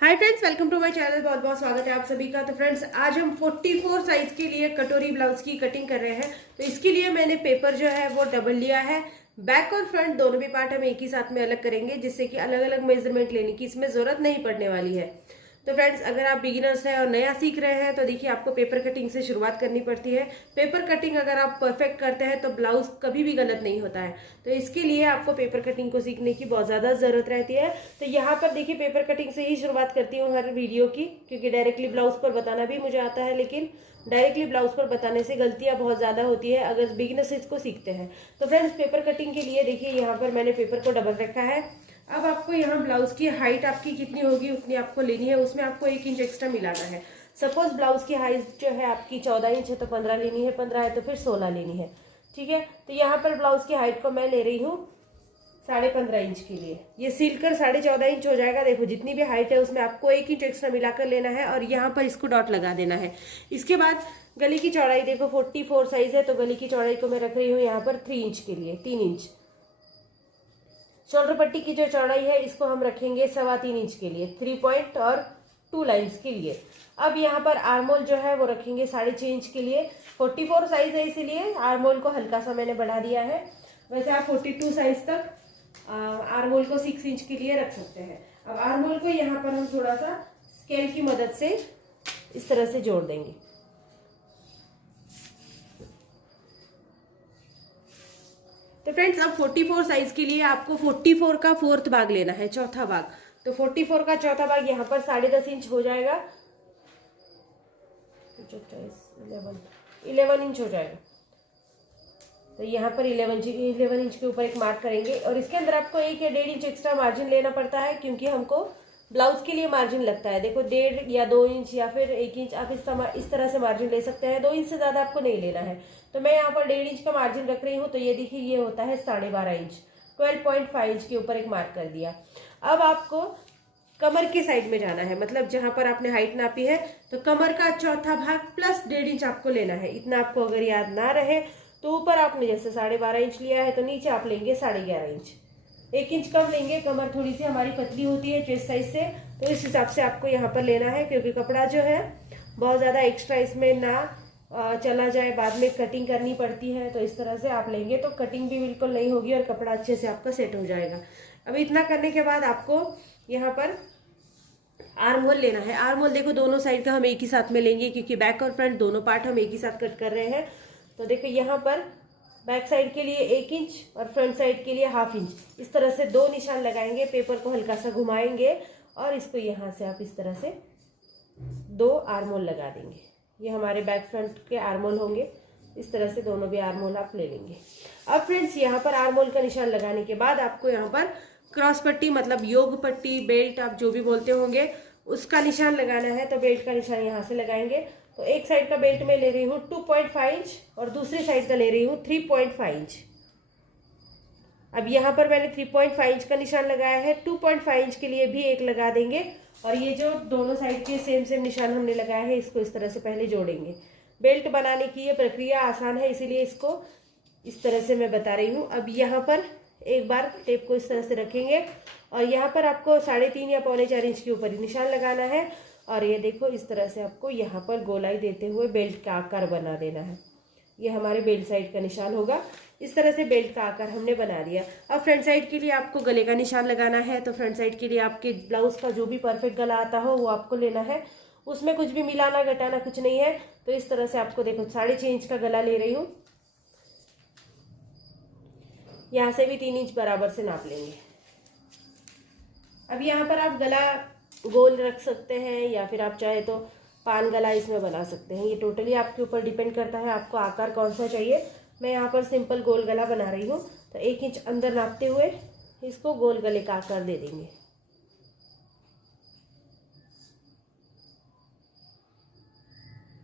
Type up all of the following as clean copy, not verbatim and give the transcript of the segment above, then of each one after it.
Hi friends, welcome to my channel. बहुत बहुत स्वागत है आप सभी का। तो फ्रेंड्स, आज हम 44 साइज के लिए कटोरी ब्लाउज की कटिंग कर रहे हैं। तो इसके लिए मैंने पेपर जो है वो डबल लिया है। बैक और फ्रंट दोनों भी पार्ट हम एक ही साथ में अलग करेंगे, जिससे कि अलग अलग मेजरमेंट लेने की इसमें जरूरत नहीं पड़ने वाली है। तो फ्रेंड्स, अगर आप बिगिनर्स हैं और नया सीख रहे हैं तो देखिए, आपको पेपर कटिंग से शुरुआत करनी पड़ती है। पेपर कटिंग अगर आप परफेक्ट करते हैं तो ब्लाउज कभी भी गलत नहीं होता है। तो इसके लिए आपको पेपर कटिंग को सीखने की बहुत ज़्यादा ज़रूरत रहती है। तो यहाँ पर देखिए, पेपर कटिंग से ही शुरुआत करती हूँ हर वीडियो की, क्योंकि डायरेक्टली ब्लाउज पर बताना भी मुझे आता है, लेकिन डायरेक्टली ब्लाउज पर बताने से गलतियां बहुत ज़्यादा होती है अगर बिगिनर्स इसको सीखते हैं। तो फ्रेंड्स, पेपर कटिंग के लिए देखिए, यहाँ पर मैंने पेपर को डबल रखा है। अब आपको यहाँ ब्लाउज की हाइट आपकी कितनी होगी उतनी आपको लेनी है, उसमें आपको 1 इंच एक्स्ट्रा मिलाना है। सपोज ब्लाउज की हाइट जो है आपकी 14 इंच है तो 15 लेनी है, 15 है तो फिर 16 लेनी है। ठीक है, तो यहाँ पर ब्लाउज की हाइट को मैं ले रही हूँ 15.5 इंच के लिए। ये सिलकर 14.5 इंच हो जाएगा। देखो, जितनी भी हाइट है उसमें आपको 1 इंच एक्स्ट्रा मिलाकर लेना है और यहाँ पर इसको डॉट लगा देना है। इसके बाद गले की चौड़ाई देखो 44 साइज है, तो गले की चौड़ाई को मैं रख रही हूँ यहाँ पर 3 इंच के लिए, 3 इंच। शोल्डर पट्टी की जो चौड़ाई है इसको हम रखेंगे 3.25 इंच के लिए, 3 पॉइंट और 2 लाइंस के लिए। अब यहाँ पर आर्मोल जो है वो रखेंगे 6.5 इंच के लिए। 44 साइज है इसीलिए आर्मोल को हल्का सा मैंने बढ़ा दिया है। वैसे आप 42 साइज तक आर्मोल को 6 इंच के लिए रख सकते हैं। अब आर्मोल को यहाँ पर हम थोड़ा सा स्केल की मदद से इस तरह से जोड़ देंगे। तो फ्रेंड्स, अब 44 साइज के लिए आपको 44 का 4th भाग लेना है, चौथा भाग। तो 44 का चौथा भाग यहाँ पर 10.5 इंच हो जाएगा, 11 इंच हो जाएगा। तो यहाँ पर 11 इंच के ऊपर एक मार्क करेंगे और इसके अंदर आपको 1 या 1.5 इंच एक्स्ट्रा मार्जिन लेना पड़ता है, क्योंकि हमको ब्लाउज के लिए मार्जिन लगता है। देखो, 1.5 या 2 इंच या फिर 1 इंच आप इस तरह से मार्जिन ले सकते हैं। 2 इंच से ज्यादा आपको नहीं लेना है। तो मैं यहाँ पर 1.5 इंच का मार्जिन रख रही हूँ। तो ये देखिए, ये होता है 12.5 इंच। 12.5 इंच के ऊपर एक मार्क कर दिया। अब आपको कमर के साइड में जाना है, मतलब जहां पर आपने हाइट नापी है, तो कमर का चौथा भाग प्लस 1.5 इंच आपको लेना है। इतना आपको अगर याद ना रहे तो ऊपर आपने जैसे 12.5 इंच लिया है तो नीचे आप लेंगे 11.5 इंच। 1 इंच कम लेंगे। कमर थोड़ी सी हमारी पतली होती है चेस्ट साइज से, तो इस हिसाब से आपको यहाँ पर लेना है, क्योंकि कपड़ा जो है बहुत ज्यादा एक्स्ट्रा इसमें ना चला जाए, बाद में कटिंग करनी पड़ती है। तो इस तरह से आप लेंगे तो कटिंग भी बिल्कुल नहीं होगी और कपड़ा अच्छे से आपका सेट हो जाएगा। अब इतना करने के बाद आपको यहाँ पर आर्म होल लेना है। आर्म होल देखो, दोनों साइड का हम एक ही साथ में लेंगे, क्योंकि बैक और फ्रंट दोनों पार्ट हम एक ही साथ कट कर रहे हैं। तो देखो, यहाँ पर बैक साइड के लिए 1 इंच और फ्रंट साइड के लिए 1/2 इंच, इस तरह से 2 निशान लगाएंगे। पेपर को हल्का सा घुमाएंगे और इसको यहाँ से आप इस तरह से 2 आर्मोल लगा देंगे। ये हमारे बैक फ्रंट के आर्मोल होंगे। इस तरह से दोनों भी आर्मोल आप ले लेंगे। अब फ्रेंड्स, यहाँ पर आर्मोल का निशान लगाने के बाद आपको यहाँ पर क्रॉस पट्टी, मतलब योग पट्टी, बेल्ट आप जो भी बोलते होंगे, उसका निशान लगाना है। तो बेल्ट का निशान यहाँ से लगाएंगे। तो एक साइड का बेल्ट में ले रही हूँ 2.5 इंच और दूसरी साइड का ले रही हूँ 3.5 इंच। अब यहाँ पर मैंने 3.5 इंच का निशान लगाया है। 2.5 इंच के लिए भी एक लगा देंगे और ये जो दोनों साइड के सेम सेम निशान हमने लगाया है, इसको इस तरह से पहले जोड़ेंगे। बेल्ट बनाने की ये प्रक्रिया आसान है, इसीलिए इसको इस तरह से मैं बता रही हूँ। अब यहाँ पर एक बार टेप को इस तरह से रखेंगे और यहाँ पर आपको 3.5 या 3.25 इंच के ऊपर ही निशान लगाना है। और ये देखो, इस तरह से आपको यहाँ पर गोलाई देते हुए बेल्ट का आकार बना देना है। ये हमारे बेल्ट साइड का निशान होगा। इस तरह से बेल्ट का आकार हमने बना दिया। अब फ्रंट साइड के लिए आपको गले का निशान लगाना है। तो फ्रंट साइड के लिए आपके ब्लाउज का जो भी परफेक्ट गला आता हो वो आपको लेना है। उसमें कुछ भी मिलाना घटाना कुछ नहीं है। तो इस तरह से आपको देखो, 6.5 इंच का गला ले रही हूँ। यहाँ से भी 3 इंच बराबर से नाप लेंगे। अब यहाँ पर आप गला गोल रख सकते हैं या फिर आप चाहे तो पान गला इसमें बना सकते हैं। ये टोटली आपके ऊपर डिपेंड करता है आपको आकार कौन सा चाहिए। मैं यहाँ पर सिंपल गोल गला बना रही हूँ। तो 1 इंच अंदर नापते हुए इसको गोल गले का आकार दे देंगे।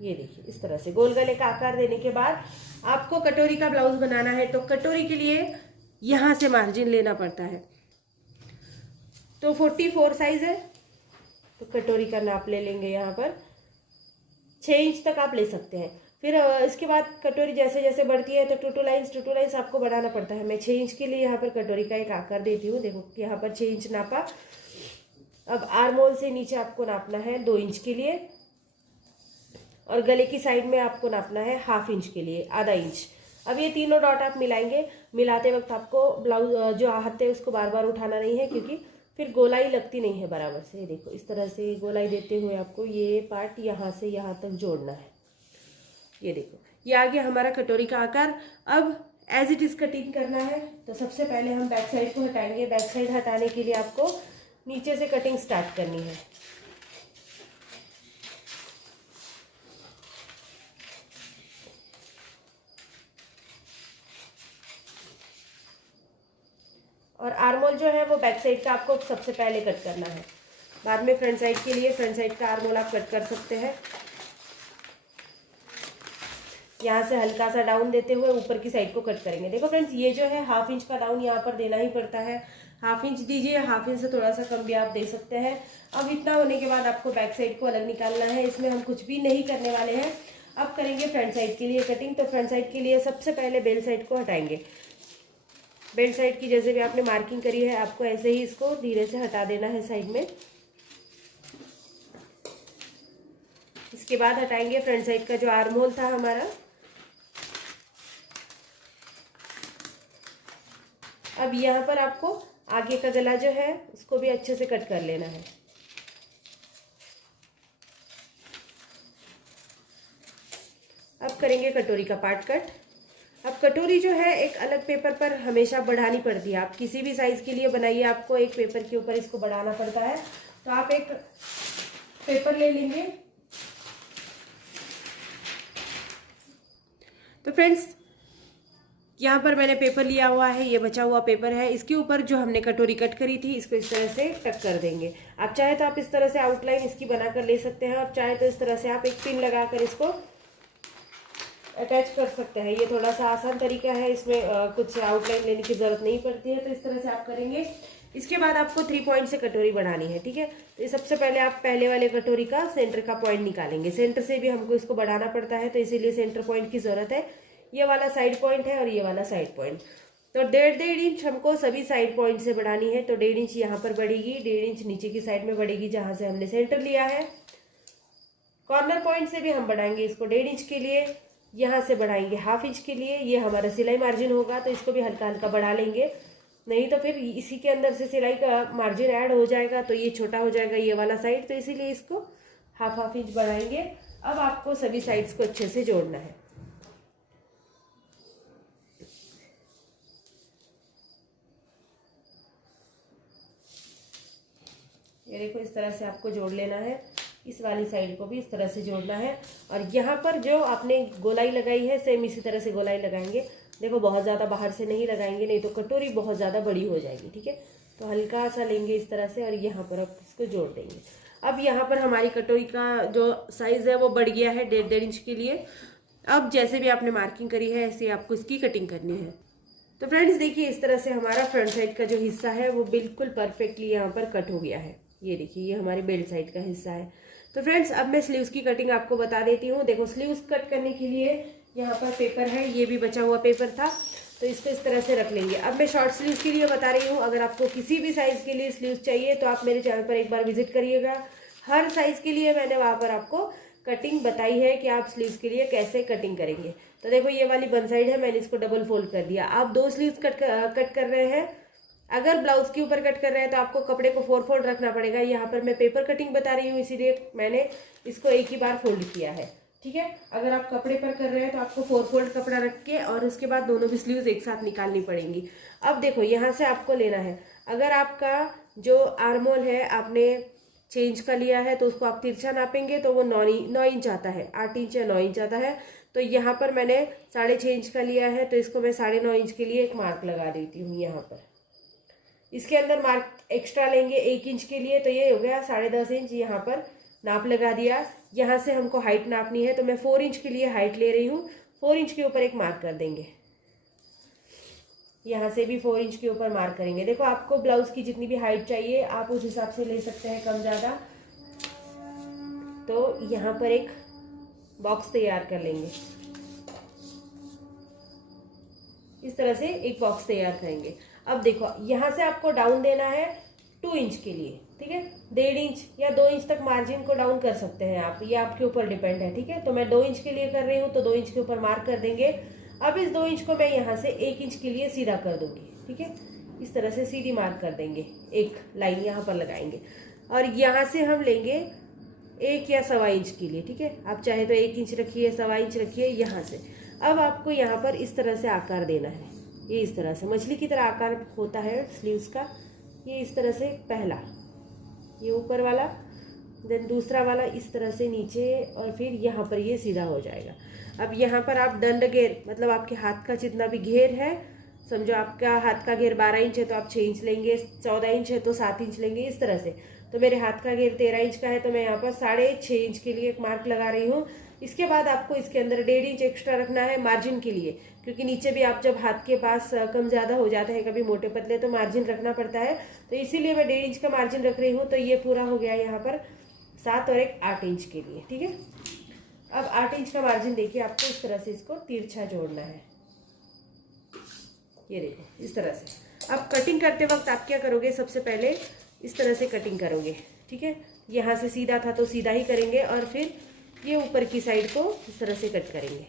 ये देखिए, इस तरह से गोल गले का आकार देने के बाद आपको कटोरी का ब्लाउज बनाना है। तो कटोरी के लिए यहाँ से मार्जिन लेना पड़ता है। तो 44 साइज है, तो कटोरी का नाप ले लेंगे। यहाँ पर 6 इंच तक आप ले सकते हैं। फिर इसके बाद कटोरी जैसे जैसे बढ़ती है तो 2 लाइन्स आपको बढ़ाना पड़ता है। मैं 6 इंच के लिए यहाँ पर कटोरी का एक आकार देती हूँ। देखो, यहाँ पर 6 इंच नापा। अब आर्म होल से नीचे आपको नापना है 2 इंच के लिए, और गले की साइड में आपको नापना है 1/2 इंच के लिए, आधा इंच। अब ये तीनों डॉट आप मिलाएंगे। मिलाते वक्त आपको ब्लाउज जो हाथ है उसको बार बार उठाना नहीं है, क्योंकि फिर गोलाई लगती नहीं है बराबर से। देखो इस तरह से गोलाई देते हुए आपको ये पार्ट यहाँ से यहाँ तक जोड़ना है। ये देखो ये आ गया हमारा कटोरी का आकार। अब एज इट इज़ कटिंग करना है। तो सबसे पहले हम बैक साइड को हटाएंगे। बैक साइड हटाने के लिए आपको नीचे से कटिंग स्टार्ट करनी है। और आर्मोल जो है वो बैक साइड का आपको सबसे पहले कट करना है। बाद में फ्रंट साइड के लिए फ्रंट साइड का आर्मोल आप कट कर सकते हैं। यहाँ से हल्का सा डाउन देते हुए ऊपर की साइड को कट करेंगे। देखो फ्रेंड्स ये जो है 1/2 इंच का डाउन यहाँ पर देना ही पड़ता है। 1/2 इंच दीजिए, 1/2 इंच से थोड़ा सा कम भी आप दे सकते हैं। अब इतना होने के बाद आपको बैक साइड को अलग निकालना है। इसमें हम कुछ भी नहीं करने वाले हैं। अब करेंगे फ्रंट साइड के लिए कटिंग। तो फ्रंट साइड के लिए सबसे पहले बेल्ट साइड को हटाएंगे। बेल्ट साइड की जैसे भी आपने मार्किंग करी है आपको ऐसे ही इसको धीरे से हटा देना है साइड में। इसके बाद हटाएंगे फ्रंट साइड का जो आर्म होल था हमारा। अब यहाँ पर आपको आगे का गला जो है उसको भी अच्छे से कट कर लेना है। अब करेंगे कटोरी का पार्ट कट। अब कटोरी जो है एक अलग पेपर पर हमेशा बढ़ानी पड़ती है। आप किसी भी साइज के लिए बनाइए, आपको एक पेपर के ऊपर इसको बढ़ाना पड़ता है। तो आप एक पेपर ले लेंगे। तो फ्रेंड्स यहाँ पर मैंने पेपर लिया हुआ है, ये बचा हुआ पेपर है। इसके ऊपर जो हमने कटोरी कट करी थी इसको इस तरह से टक कर देंगे। आप चाहे तो आप इस तरह से आउटलाइन इसकी बनाकर ले सकते हैं, और चाहे तो इस तरह से आप एक पिन लगाकर इसको अटैच कर सकते हैं। ये थोड़ा सा आसान तरीका है, इसमें कुछ आउटलाइन लेने की ज़रूरत नहीं पड़ती है। तो इस तरह से आप करेंगे। इसके बाद आपको 3 पॉइंट से कटोरी बढ़ानी है, ठीक है। तो सबसे पहले आप पहले वाले कटोरी का सेंटर का पॉइंट निकालेंगे। सेंटर से भी हमको इसको बढ़ाना पड़ता है, तो इसीलिए सेंटर पॉइंट की ज़रूरत है। ये वाला साइड पॉइंट है और ये वाला साइड पॉइंट। तो 1.5 इंच हमको सभी साइड पॉइंट से बढ़ानी है। तो 1.5 इंच यहाँ पर बढ़ेगी, 1.5 इंच नीचे की साइड में बढ़ेगी जहाँ से हमने सेंटर लिया है। कॉर्नर पॉइंट से भी हम बढ़ाएंगे इसको 1.5 इंच के लिए, यहाँ से बढ़ाएंगे 1/2 इंच के लिए। ये हमारा सिलाई मार्जिन होगा, तो इसको भी हल्का हल्का बढ़ा लेंगे, नहीं तो फिर इसी के अंदर से सिलाई का मार्जिन ऐड हो जाएगा तो ये छोटा हो जाएगा ये वाला साइड। तो इसीलिए इसको 1/2 इंच बढ़ाएंगे। अब आपको सभी साइड्स को अच्छे से जोड़ना है। ये देखो इस तरह से आपको जोड़ लेना है। इस वाली साइड को भी इस तरह से जोड़ना है। और यहाँ पर जो आपने गोलाई लगाई है सेम इसी तरह से गोलाई लगाएंगे। देखो बहुत ज़्यादा बाहर से नहीं लगाएंगे, नहीं तो कटोरी बहुत ज़्यादा बड़ी हो जाएगी, ठीक है। तो हल्का सा लेंगे इस तरह से और यहाँ पर आप इसको जोड़ देंगे। अब यहाँ पर हमारी कटोरी का जो साइज़ है वो बढ़ गया है 1.5 इंच के लिए। अब जैसे भी आपने मार्किंग करी है ऐसे आपको इसकी कटिंग करनी है। तो फ्रेंड्स देखिए इस तरह से हमारा फ्रंट साइड का जो हिस्सा है वो बिल्कुल परफेक्टली यहाँ पर कट हो गया है। ये देखिए ये हमारे बेल्ट साइड का हिस्सा है। तो फ्रेंड्स अब मैं स्लीव्स की कटिंग आपको बता देती हूँ। देखो स्लीव्स कट करने के लिए यहाँ पर पेपर है, ये भी बचा हुआ पेपर था, तो इसको इस तरह से रख लेंगे। अब मैं शॉर्ट स्लीव्स के लिए बता रही हूँ। अगर आपको किसी भी साइज़ के लिए स्लीव्स चाहिए तो आप मेरे चैनल पर एक बार विजिट करिएगा। हर साइज़ के लिए मैंने वहाँ पर आपको कटिंग बताई है कि आप स्लीव्स के लिए कैसे कटिंग करेंगे। तो देखो ये वाली वन साइड है, मैंने इसको डबल फोल्ड कर दिया। आप 2 स्लीव्स कट कर रहे हैं। अगर ब्लाउज के ऊपर कट कर रहे हैं तो आपको कपड़े को 4 फोल्ड रखना पड़ेगा। यहाँ पर मैं पेपर कटिंग बता रही हूँ इसीलिए मैंने इसको एक ही बार फोल्ड किया है, ठीक है। अगर आप कपड़े पर कर रहे हैं तो आपको 4 फोल्ड कपड़ा रख के और उसके बाद दोनों भी स्लीव्स एक साथ निकालनी पड़ेंगी। अब देखो यहाँ से आपको लेना है, अगर आपका जो आर्म होल है आपने 6 इंच का लिया है तो उसको आप तिरछा नापेंगे तो वो 9 इंच आता है, 8 इंच या 9 इंच आता है। तो यहाँ पर मैंने 6.5 इंच का लिया है तो इसको मैं 9.5 इंच के लिए एक मार्क लगा देती हूँ। यहाँ पर इसके अंदर मार्क एक्स्ट्रा लेंगे 1 इंच के लिए, तो ये हो गया 10.5 इंच। यहाँ पर नाप लगा दिया। यहाँ से हमको हाइट नापनी है तो मैं 4 इंच के लिए हाइट ले रही हूँ। 4 इंच के ऊपर एक मार्क कर देंगे। यहाँ से भी 4 इंच के ऊपर मार्क करेंगे। देखो आपको ब्लाउज की जितनी भी हाइट चाहिए आप उस हिसाब से ले सकते हैं, कम ज़्यादा। तो यहाँ पर एक बॉक्स तैयार कर लेंगे। इस तरह से एक बॉक्स तैयार करेंगे। अब देखो यहाँ से आपको डाउन देना है 2 इंच के लिए। ठीक है। 1.5 इंच या 2 इंच तक मार्जिन को डाउन कर सकते हैं आप, ये आपके ऊपर डिपेंड है, ठीक है। तो मैं 2 इंच के लिए कर रही हूँ, तो 2 इंच के ऊपर मार्क कर देंगे। अब इस 2 इंच को मैं यहाँ से 1 इंच के लिए सीधा कर दूंगी, ठीक है। इस तरह से सीधी मार्क कर देंगे, एक लाइन यहाँ पर लगाएंगे और यहाँ से हम लेंगे 1 या 1.25 इंच के लिए, ठीक है। आप चाहे तो 1 इंच रखिए, 1.25 इंच रखिए यहाँ से। अब आपको यहाँ पर इस तरह से आकार देना है, ये इस तरह से मछली की तरह आकार होता है स्लीव्स का। ये इस तरह से पहला, ये ऊपर वाला, देन दूसरा वाला इस तरह से नीचे, और फिर यहाँ पर ये सीधा हो जाएगा। अब यहाँ पर आप दंड घेर, मतलब आपके हाथ का जितना भी घेर है, समझो आपका हाथ का घेर 12 इंच है तो आप 6 इंच लेंगे, 14 इंच है तो 7 इंच लेंगे, इस तरह से। तो मेरे हाथ का घेर 13 इंच का है तो मैं यहाँ पर 6.5 इंच के लिए एक मार्क लगा रही हूँ। इसके बाद आपको इसके अंदर 1.5 इंच एक्स्ट्रा रखना है मार्जिन के लिए, क्योंकि नीचे भी आप जब हाथ के पास कम ज़्यादा हो जाते हैं, कभी मोटे पतले, तो मार्जिन रखना पड़ता है। तो इसीलिए मैं 1.5 इंच का मार्जिन रख रही हूँ। तो ये पूरा हो गया यहाँ पर 7 और 1 8 इंच के लिए, ठीक है। अब 8 इंच का मार्जिन देखिए, आपको इस तरह से इसको तिरछा जोड़ना है, ये देखो इस तरह से। अब कटिंग करते वक्त आप क्या करोगे, सबसे पहले इस तरह से कटिंग करोगे, ठीक है। यहाँ से सीधा था तो सीधा ही करेंगे, और फिर ये ऊपर की साइड को इस तरह से कट करेंगे।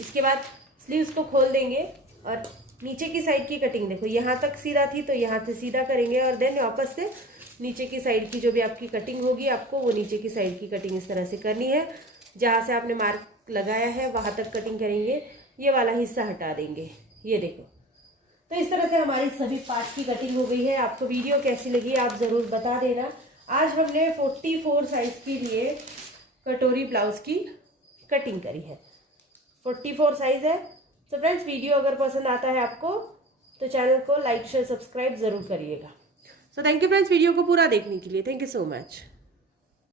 इसके बाद स्लीव्स को खोल देंगे और नीचे की साइड की कटिंग देखो, यहाँ तक सीधा थी तो यहाँ से सीधा करेंगे, और देन वापस से नीचे की साइड की जो भी आपकी कटिंग होगी, आपको वो नीचे की साइड की कटिंग इस तरह से करनी है। जहाँ से आपने मार्क लगाया है वहाँ तक कटिंग करेंगे, ये वाला हिस्सा हटा देंगे, ये देखो। तो इस तरह से हमारी सभी पार्ट की कटिंग हो गई है। आपको वीडियो कैसी लगी आप ज़रूर बता देना। आज हमने 44 साइज के लिए कटोरी ब्लाउज की कटिंग करी है, 44 साइज है। तो फ्रेंड्स, वीडियो अगर पसंद आता है आपको तो चैनल को लाइक शेयर सब्सक्राइब ज़रूर करिएगा। So thank you friends, video को पूरा देखने के लिए। Thank you so much.